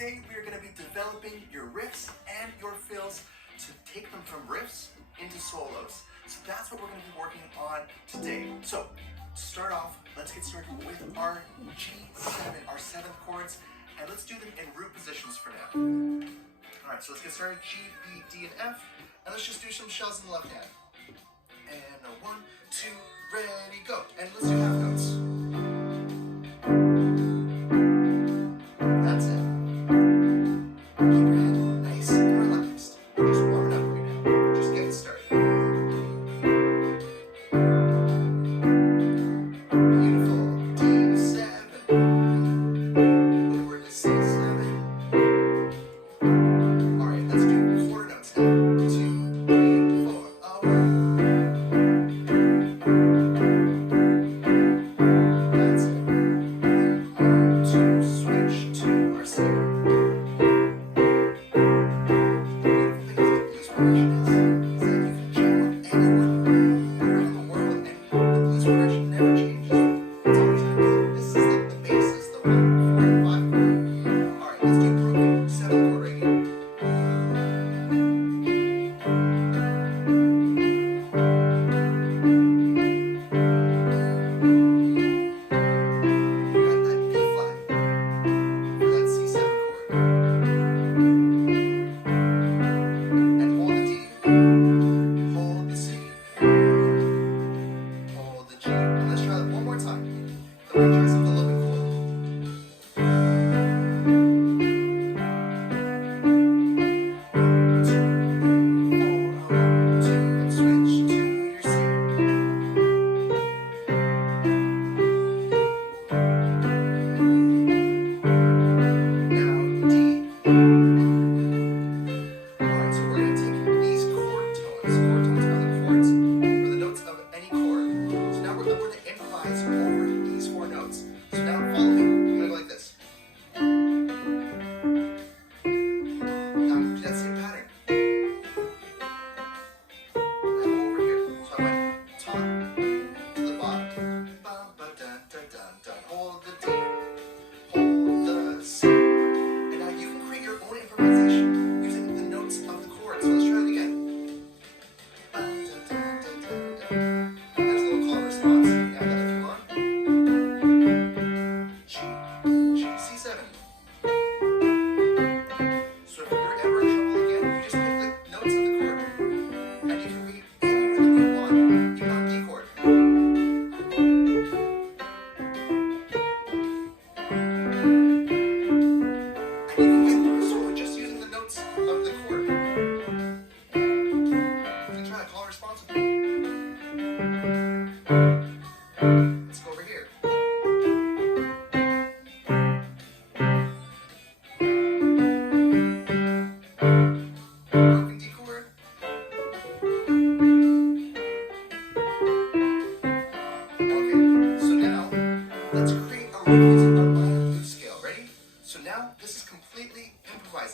today we are going to be developing your riffs and your fills to take them from riffs into solos. So that's what we're going to be working on today. So to start off, let's get started with our G7, our 7th chords, and let's do them in root positions for now. All right, so let's get started. G, B, D, and F, and let's just do some shells in the left hand. And a 1, 2, ready, go. And let's do half notes. That's it. Keep your hand nice and relaxed. We're just warming up right now. Just getting started. Beautiful. D7. Over to C7. All right, let's do quarter notes now. 2, 3, 4. Oh. That's it. 1, 2, switch to our C.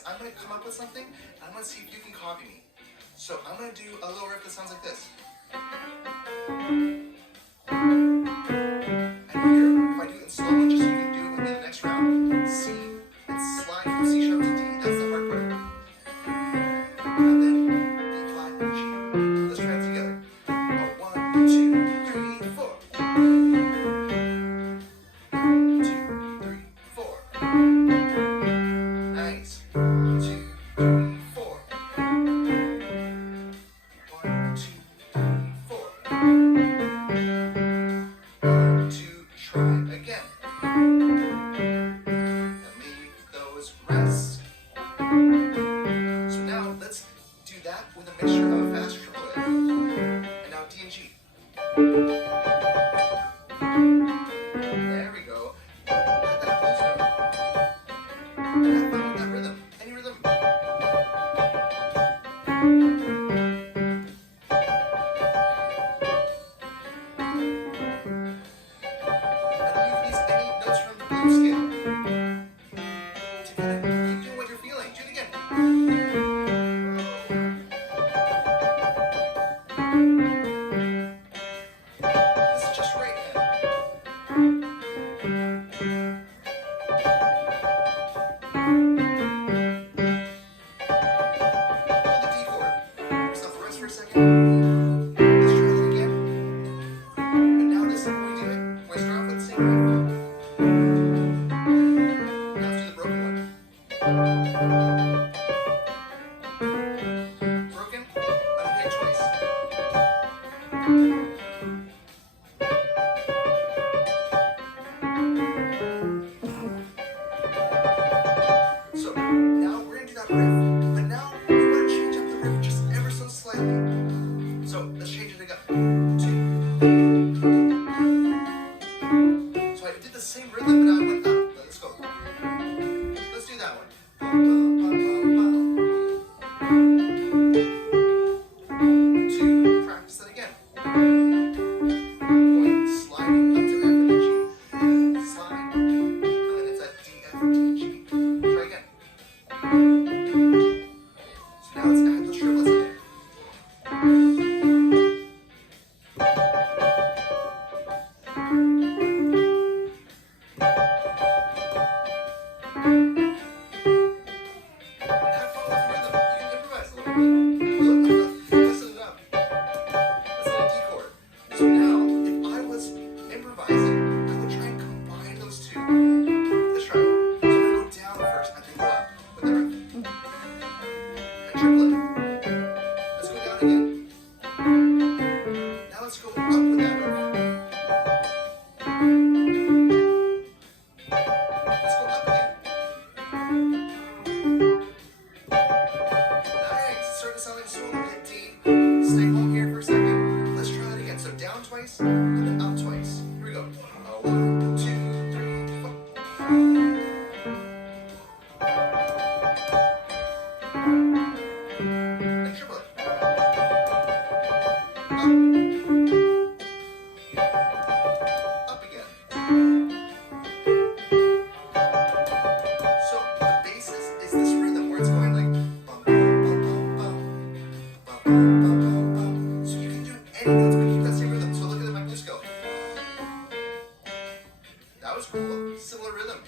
I'm going to come up with something, and I'm going to see if you can copy me. So I'm going to do a little riff that sounds like this. And here, if I do it in slow mo, just so you can do it in the next round, C, and slide from C sharp to D. That's the hard part. And then B flat and G. Let's try it together. 1, 2, 3, 4. 1, 2, 3, 4. Nice. 2, 3, 4. 1, 2, 3, 4. 1, 2, try again. And leave those rest. So now let's do that with a mixture of a fast triplet. And now D and G. There we go. Got that blues note. And have fun with that rhythm. Any rhythm. And you can use any notes from the blues scale to kind of keep doing what you're feeling. Do it again. This is just right hand. Broken? Unpaid choice. So now we're gonna do that riff, but now we want to change up the riff just ever so slightly. So let's change it again. Two. So I did the same rhythm, but now I went up. Let's go. Let's do that one. Two. Practice that again. Going sliding up to F and then G. Slide, and then it's at D, F, D, G. Try again. So now let's add those triplets in there. Stay home here for a second. Let's try that again. So down twice and then up twice. Here we go. 1, 2, 3, 4. And triple it. Up again. So the basis is this rhythm where it's going like bum, bum, bum, bum, bum, bum, bum, bum, bum. So you can do any notes but keep that same rhythm. So look at my blues go. That was cool. Similar rhythm.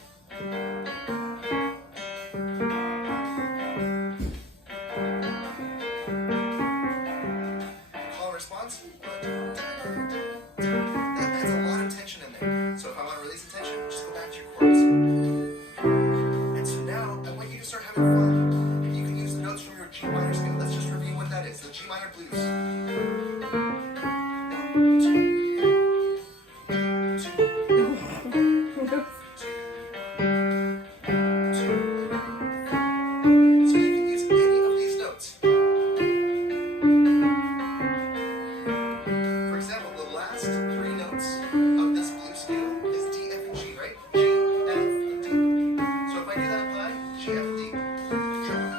Call and response. That adds a lot of tension in there. So if I want to release the tension, just go back to your chords. And so now I want you to start having fun. And you can use the notes from your G minor scale. Let's just review what that is. The G minor blues. 1, 2, 2, 2. So you can use any of these notes. For example, the last 3 notes of this blues scale is D, F, and G, right? G, F, and D. So if I do that high, G, F, and D, triple.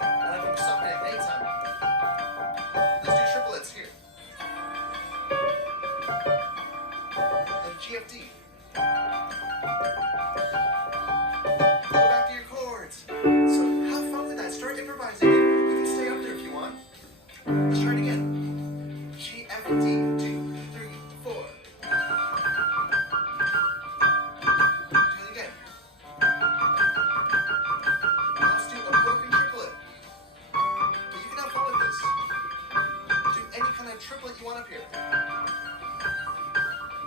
And I can stop it at any time. Let's do triplets here. And G, F, D. Go back to your chords. So have fun with that. Start improvising. You can stay up there if you want. Let's try it again. G, F, and D. 2, 3, 4. Do it again. Now let's do a broken triplet. But you can have fun with this. Do any kind of triplet you want up here.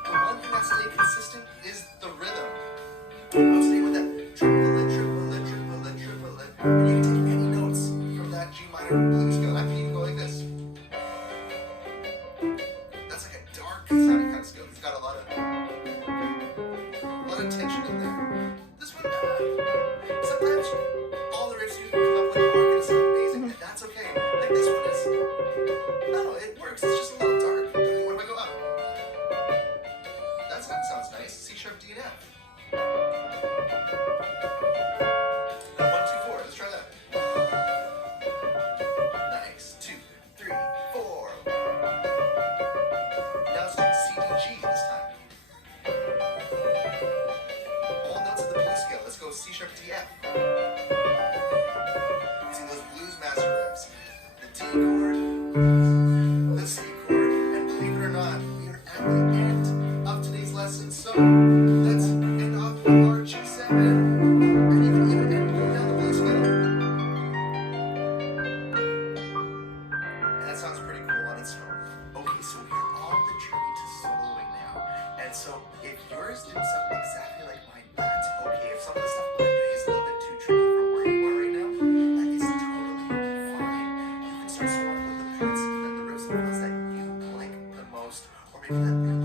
The one thing that stays consistent is the rhythm. I'll stay with that triplet, triplet, triplet, triplet. And you can take any notes from that G minor blues scale. I can even go like this. That's like a dark sounding kind of scale. It's got a lot of tension in there. This one, sometimes all the riffs you can come up with aren't going to sound amazing, and that's okay. Like this one is, no, it works. It's just a little dark. What if I go up? That sounds nice. C sharp, D, and F. Now 1, 2, 4. Let's try that. Nice. 2, 3, 4. Now let's do C, D, G this time. All notes of the blues scale. Let's go C sharp, D, F. Using those blues master riffs. The D chord, the C chord, and believe it or not, we are at the end of today's lesson. So let's end off with our G7. And you can even end going down the blues scale. And that sounds pretty cool on its own. Okay, so we're on the journey to soloing now. And so if yours didn't sound exactly like start soloing with the parts, the riffs and fills that you like the most, or maybe that